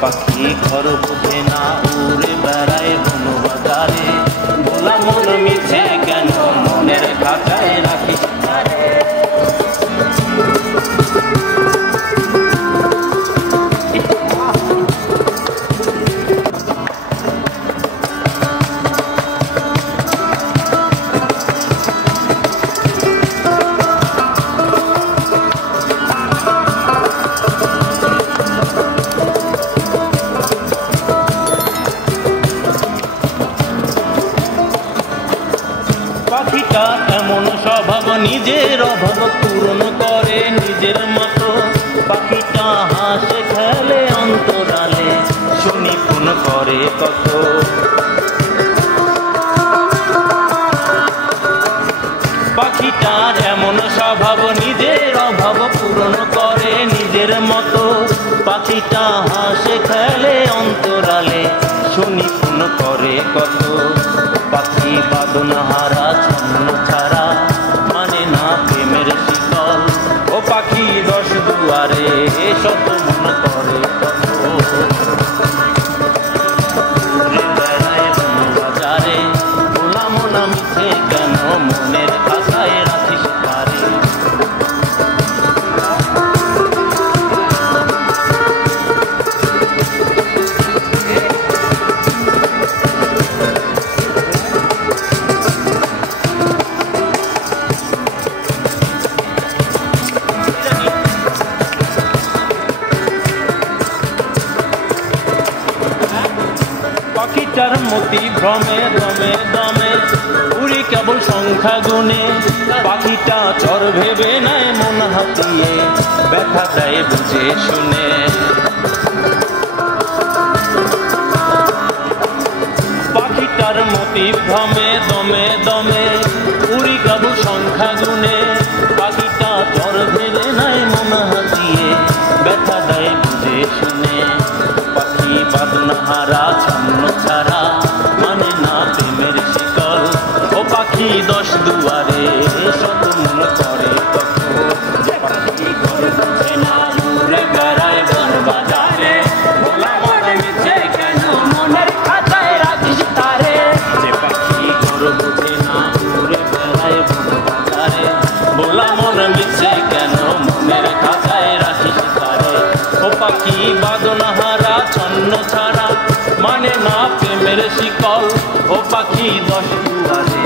পাখি ঘর বোঝে না উড়ে বেড়ায় বন বাজারে ভোলা মন মিছে কেন মনের খাঁচায় রাখিস তারে। পাখিটা এমন স্বভাব নিজের অভাব পূরণ করে নিজের মতো। পাখিটা হাসে খেলে অন্তরালে শুনি ফোন করে কত। পাখিটার এমন স্বভাব নিজের অভাব পূরণ করে নিজের মতো। পাখিটা হাসে খেলে অন্তরালে শুনি ফোন করে কত। পাখি বাদন হারা ছন্ন ছাড়া মানে না প্রেমের শিকল। ও পাখি দশ দুয়ারে শত মন করে কত। ঘুরে বেড়ায় বন বাজারে ভোলা মন মিছে কেন মনের খাতায় রাখিস তারে। পাখিটার মতি ভ্রমে দমে দমে উড়ি কেবল সংখ্যা গুনে। পাখিটা চর ভেবে নেয় মন হাতিয়ে ব্যথা দেয় বুঝে শুনে। পাখিটার মতি ভ্রমে দমে দমে উড়ি কেবল সংখ্যা গুনে। পাখিটা চর ভেবে নেয় মন হাতিয়ে ব্যথা দেয় বুঝে শুনে। পাখি বাদন হারা ছন্ন ছাড়া মানে না প্রেমের শিকল। ও পাখি দশ দুয়ারে শত মন করে কত। পাখি ঘর বোঝে না উড়ে বেড়ায় বন বাজারে ভোলা মন মিছে কেন মনের খাতায় রাখিস তারে। যে পাখি ঘর বোঝে না উড়ে বেড়ায় বন বাজারে ভোলা মন মিছে কেন মনের খাতায় রাখিস তারে। ও পাখি বাদন হারা ছন্ন ছাড়া মানে না প্রেমের শিকল। ও পাখি দশ দুয়ারে